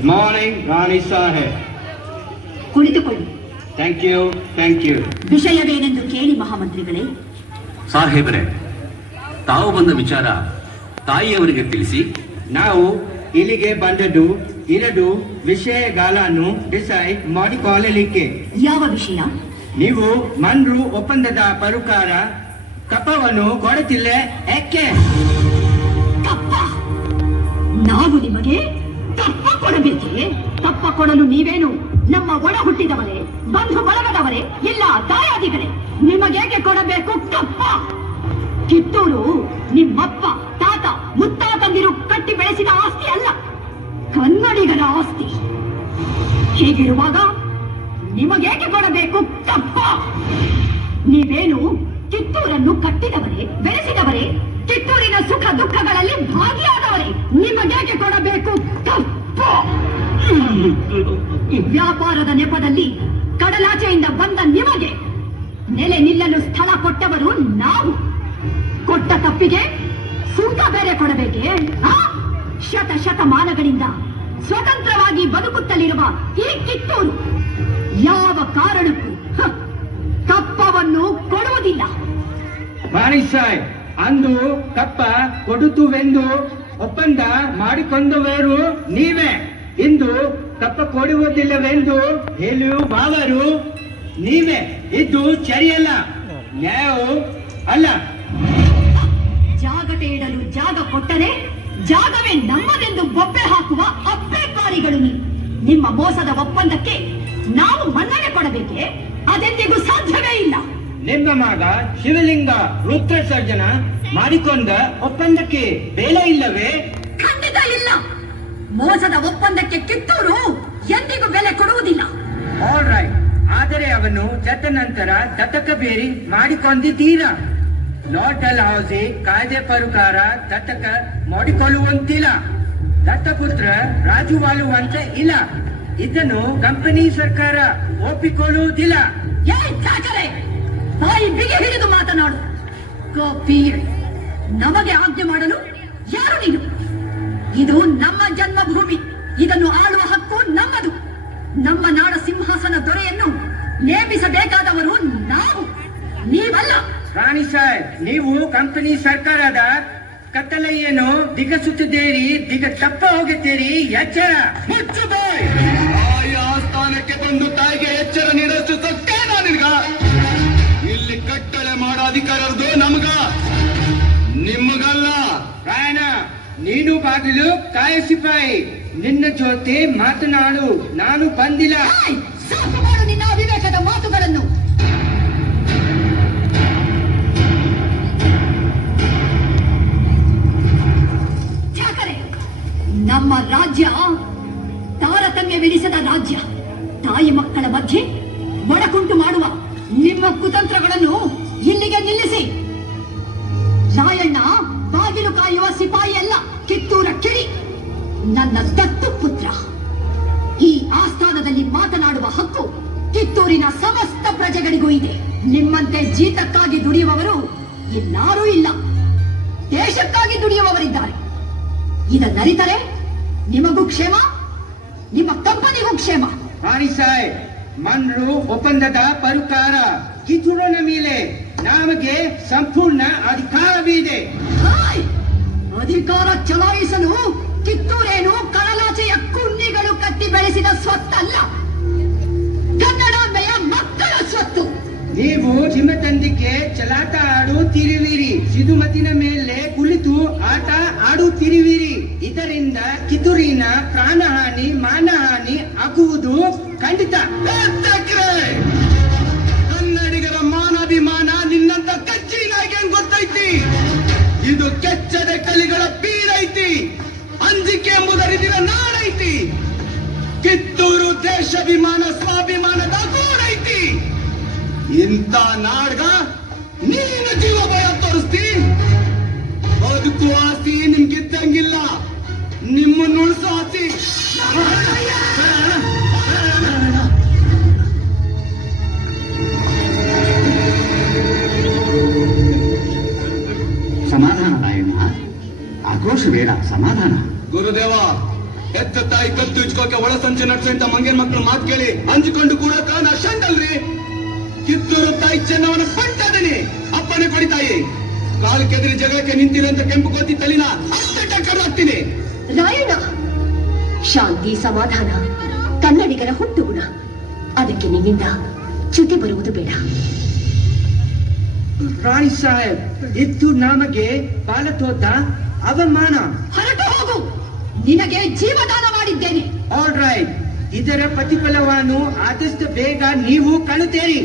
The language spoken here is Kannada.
ಗುಡ್ ಮಾರ್ನಿಂಗ್ ರಾಣಿ ಸಾಹೇಬ್. ಕುಳಿತುಕೊಳ್ಳಿ. Thank you, thank you. ವಿಷಯವೇನೆಂದು ಕೇಳಿ ಮಹಾಮಂತ್ರಿಗಳೇ. ಸಾಹೇಬರೇ, ತಾವು ಬಂದ ವಿಚಾರ ತಾಯಿಯವರಿಗೆ ತಿಳಿಸಿ. ನಾವು ಇಲ್ಲಿಗೆ ಬಂದದ್ದು 2 ವಿಷಯಗಳನ್ನು ಡಿಸೈಡ್ ಮಾಡಿಕೊಳ್ಳಲಿಕ್ಕೆ. ಯಾವ ವಿಷಯ? ನೀವು ಮನ್ರು ಒಪ್ಪಂದದ ಪ್ರಕಾರ ಕಪ್ಪವನ್ನು ಕೊಡುತ್ತಿಲ್ಲ ಯಾಕೆ? ಕಪ್ಪ? ನಾವು ನಿಮಗೆ ಕಪ್ಪ ಕೊಡಬೇಕೆ? ಕಪ್ಪ ಕೊಡಲು ನೀವೇನು ನಮ್ಮ ಒಡ ಹುಟ್ಟಿದವರೇ, ಬಂಧು ಬಳಗದವರೇ, ಇಲ್ಲ ದಾಯಾದಿಗಳೇ? ನಿಮಗೇಕೆ ಕೊಡಬೇಕು ಕಪ್ಪ? ಕಿತ್ತೂರು ನಿಮ್ಮಪ್ಪ, ತಾತ, ಮುತ್ತಾತಂದಿರು ಕಟ್ಟಿ ಬೆಳೆಸಿದ ಆಸ್ತಿ ಅಲ್ಲ, ಕನ್ನಡಿಗರ ಆಸ್ತಿ. ಹೀಗಿರುವಾಗ ನಿಮಗೇಕೆ ಕೊಡಬೇಕು ಕಪ್ಪ? ನೀವೇನು ಕಿತ್ತೂರನ್ನು ಕಟ್ಟಿದವರೇ, ಬೆಳೆಸಿದವರೇ, ಕಿತ್ತೂರಿನ ಸುಖ ದುಃಖಗಳಲ್ಲಿ ಭಾಗಿಯಾದವರೇ. ನಿಮಗೇಕೆ ಕೊಡಬೇಕು ಕಪ್ಪ? ವ್ಯಾಪಾರದ ನೆಪದಲ್ಲಿ ಕಡಲಾಚೆಯಿಂದ ಬಂದ ನಿಮಗೆ ನೆಲೆ ನಿಲ್ಲಲು ಸ್ಥಳ ಕೊಟ್ಟವರು ನಾವು. ಕೊಟ್ಟ ತಪ್ಪಿಗೆ ಸುಂಕ ಬೇರೆ ಕೊಡಬೇಕೆ? ಶತಮಾನಗಳಿಂದ ಸ್ವತಂತ್ರವಾಗಿ ಬದುಕುತ್ತಲಿರುವ ಈ ಕಿತ್ತೂರು ಯಾವ ಕಾರಣಕ್ಕೂ ಕಪ್ಪವನ್ನು ಕೊಡುವುದಿಲ್ಲ. ರಾಣಿ ಸಾಹೇಬ್, ಅಂದು ಕಪ್ಪ ಕೊಡುತ್ತುವೆಂದು ಒಪ್ಪಂದ ಮಾಡಿಕೊಂಡವರು ನೀವೇ. ಇಂದು ಕಪ್ಪ ಕೊಡುವುದಿಲ್ಲವೆಂದು ಹೇಳುವವರು ನೀವೇ. ಇದು ಸರಿಯಲ್ಲ, ನ್ಯಾಯ ಅಲ್ಲ. ಜಾಗಟೆ ಇಡಲು ಜಾಗ ಕೊಟ್ಟರೆ ಜಾಗವೇ ನಮ್ಮದೆಂದು ಬೊಬ್ಬೆ ಹಾಕುವ ಅಪ್ಪೆಕಾರಿಗಳು ನೀವು. ನಿಮ್ಮ ಮೋಸದ ಒಪ್ಪಂದಕ್ಕೆ ನಾವು ಮನ್ನಣೆ ಕೊಡಬೇಕೆ? ಅದೆಂದಿಗೂ ಸಾಧ್ಯವೇ ಇಲ್ಲ. ನಿಮ್ಮ ಮಗ ಶಿವಲಿಂಗ ರುದ್ರ ಸರ್ಜನ ಮಾಡಿಕೊಂಡ ಒಪ್ಪಂದಕ್ಕೆ ಬೆಲೆ ಇಲ್ಲವೇ? ಖಂಡಿತ ಇಲ್ಲ. ಮೋಸದ ಒಪ್ಪಂದಕ್ಕೆ ಕಿತ್ತೂರು ಎಂದಿಗೂ ಬೆಲೆ ಕೊಡುವುದಿಲ್ಲ. ಆಲ್ ರೈಟ್, ಆದರೆ ಅವನು ಜತ ನಂತರ ದತ್ತಕ ಬೇರಿ ಮಾಡಿಕೊಂಡಿದ್ದೀರಾ. ಲಾರ್ಡ್ ಡಲ್ಹೌಸಿ ಕಾಯ್ದೆ ಪ್ರಕಾರ ದತ್ತಕ ಮಾಡಿಕೊಳ್ಳುವಂತಿಲ್ಲ. ದತ್ತಪುತ್ರ ರಾಜುವಾಳುವಂತ ಇಲ್ಲ. ಇದನ್ನು ಕಂಪನಿ ಸರ್ಕಾರ ಒಪ್ಪಿಕೊಳ್ಳುವುದಿಲ್ಲ. ಬಾಯಿ ಬಿಗಿ ಹಿಡಿದು ಮಾತನಾಡು. ನಮಗೆ ಆಜ್ಞೆ ಮಾಡಲು ಯಾರು ನೀನು? ಇದು ನಮ್ಮ ಜನ್ಮಭೂಮಿ. ಇದನ್ನು ಆಳುವ ಹಕ್ಕು ನಮ್ಮದು. ನಮ್ಮ ನಾಡ ಸಿಂಹಾಸನ ದೊರೆಯನ್ನು ನೇಮಿಸಬೇಕಾದವರು ನಾವು, ನೀವಲ್ಲ. ರಾಣಿ ಸಾಹೇಬ್, ನೀವು ಕಂಪನಿ ಸರ್ಕಾರದ ಕತ್ತಲೆಯನ್ನು ದಿಗಸುತ್ತಿದ್ದೀರಿ, ದಿಗ ತಪ್ಪ ಹೋಗುತ್ತೀರಿ. ಎಚ್ಚರ. ತಾಯಿ ಆಸ್ಥಾನಕ್ಕೆ ಬಂದು ತಾಯಿಗೆ ಎಚ್ಚರ ನೀಡಷ್ಟು ಸತ್ಯನಾ ನಿನ್ಗ? ಇಲ್ಲಿ ಕಟ್ಟಳೆ ಮಾಡೋ ಅಧಿಕಾರದ್ದು ನಮ್ಗ, ನಿಮ್ಗಲ್ಲ. ರಾಯಣ, ನೀನು ಬಾಗಿಲು ಕಾಯ ಸಿಪಾಯಿ. ನಿನ್ನ ಜೊತೆ ಮಾತನಾಡು ನಾನು ಬಂದಿಲ್ಲ. ಸಾಕು ಮಾಡು ನಿನ್ನ ಅವಿವೇಕದ ಮಾತುಗಳನ್ನು. ನಮ್ಮ ರಾಜ್ಯ ತಾರತಮ್ಯವೆನಿಸದ ರಾಜ್ಯ. ತಾಯಿ ಮಕ್ಕಳ ಮಧ್ಯೆ ಒಡಕುಂಟು ಮಾಡುವ ನಿಮ್ಮ ಕುತಂತ್ರಗಳನ್ನು ಇಲ್ಲಿಗೆ ನಿಲ್ಲಿಸಿ. ರಾಯಣ್ಣ ಬಾಗಿಲು ಕಾಯುವ ಸಿಪಾಯಿ ಅಲ್ಲ, ಕಿತ್ತೂರ ಕಿಡಿ, ನನ್ನ ದತ್ತು ಪುತ್ರ. ಈ ಆಸ್ಥಾನದಲ್ಲಿ ಮಾತನಾಡುವ ಹಕ್ಕು ಕಿತ್ತೂರಿನ ಸಮಸ್ತ ಪ್ರಜೆಗಳಿಗೂ ಇದೆ. ನಿಮ್ಮಂತೆ ಜೀತಕ್ಕಾಗಿ ದುಡಿಯುವವರು ಎಲ್ಲರೂ ಇಲ್ಲ, ದೇಶಕ್ಕಾಗಿ ದುಡಿಯುವವರಿದ್ದಾರೆ. ಇದನ್ನರಿತರೆ ನಿಮಗೂ ಕ್ಷೇಮ, ನಿಮ್ಮ ಕಂಪನಿಗೂ ಕ್ಷೇಮ. ರಾಣಿ ಸಾಹೇಬ್, ಮನ್ರು ಒಪ್ಪಂದದ ಪ್ರಕಾರ ಕಿತ್ತೂರಿನ ಮೇಲೆ ನಮಗೆ ಸಂಪೂರ್ಣ ಅಧಿಕಾರವಿದೆ. ಅಧಿಕಾರ ಚಲಾಯಿಸಲು ಕಿತ್ತೂರೇನು ಕಡಲಾಚೆಯ ಕುನ್ನಿಗಳು ಕಟ್ಟಿ ಬೆಳೆಸಿದ ಸ್ವತ್ತಲ್ಲ, ಕನ್ನಡಾಂಬೆಯ ಮಕ್ಕಳ ಸ್ವತ್ತು. ನೀವು ನಿಮ್ಮ ತಂದೆಗೆ ಚಲಾಟ ಆಡುತ್ತಿರುವಿರಿ, ಸಿದುಮತಿನ ಮೇಲೆ ಕುಳಿತು ಆಟ ಆಡುತ್ತಿರುವಿರಿ. ಇದರಿಂದ ಕಿತ್ತೂರಿನ ಪ್ರಾಣಹಾನಿ, ಮಾನಹಾನಿ ಆಗುವುದು ಖಂಡಿತ. ಕನ್ನಡಿಗರ ಮಾನಾಭಿಮಾನ ನಿನ್ನಂತ ಕಚ್ಚಿನಾಗೆ ಗೊತ್ತೈತಿ. ಇದು ಕೆಚ್ಚದ ಕಲಿಗಳ ಬೀಡೈತಿ. ಅಂಜಿಕೆ ಎಂಬುದರಿದಿರ ನಾಡೈತಿ. ಕಿತ್ತೂರು ದೇಶಾಭಿಮಾನ ಸ್ವಾಭಿಮಾನದ ಗೂಡೈತಿ. ಇಂಥ ನಾಡ್ಗ ನೀನು ಜೀವ ಭಯ ತೋರಿಸ್ತಿ. ಬದುಕು ಆಸ್ತಿ ನಿಮ್ಗಿದ್ದಂಗಿಲ್ಲ, ನಿಮ್ಮನ್ನು ಉಳಿಸೋ ಆಸ್ತಿ. ಸಮಾಧಾನ ರಾಯಣ್ಣ, ಆಕ್ರೋಶ ಬೇಡ, ಸಮಾಧಾನ. ಗುರುದೇವ, ಹೆತ್ತ ತಾಯಿ ಕತ್ತು ಇಚ್ಕೋಕೆ ಒಳ ಸಂಚೆ ನಡೆಸುವಂತ ಮಂಗೇನ್ ಮಕ್ಕಳು ಮಾತು ಕೇಳಿ ಅಂಜಿಕೊಂಡು ಕೂಡಕ ನಾ ಶಂಡಲ್ರಿ. ಕಿತ್ತೂರು ತಾಯಿ ಚೆನ್ನವನ ಪಂಟದನಿ ಅಪ್ಪನೆ ಕೊಡಿ ತಾಯಿ. ಕಾಲು ಕೆದರಿ ಜಗಳಕ್ಕೆ ನಿಂತಿರುವಂತ ಕೆಂಪು ಕೋತಿ ತಲಿನ ಅಷ್ಟೇ ಟಕ್ಕರ್ ಹಾಕ್ತೀನಿ. ರಾಯಣ್ಣ, ಶಾಂತಿ ಸಮಾಧಾನ ಕನ್ನಡಿಗರ ಹುಟ್ಟು ಗುಣ. ಅದಕ್ಕೆ ನಿನ್ನಿಂದ ಚ್ಯುತಿ ಬರುವುದು ಬೇಡ. ರಾಯ್ ಸಾಹೇಬ್, ಇದು ನಮಗೆ ಪಾಲತೋದ ಅವಮಾನ. ಹೊರಟು ಹೋಗು, ನಿನಗೆ ಜೀವದಾನ ಮಾಡಿದ್ದೇನೆ. ಆಲ್ ರೈಟ್, ಇದರ ಪ್ರತಿಫಲವನ್ನು ಆದಷ್ಟು ಬೇಗ ನೀವು ಕಳುತ್ತೇರಿ.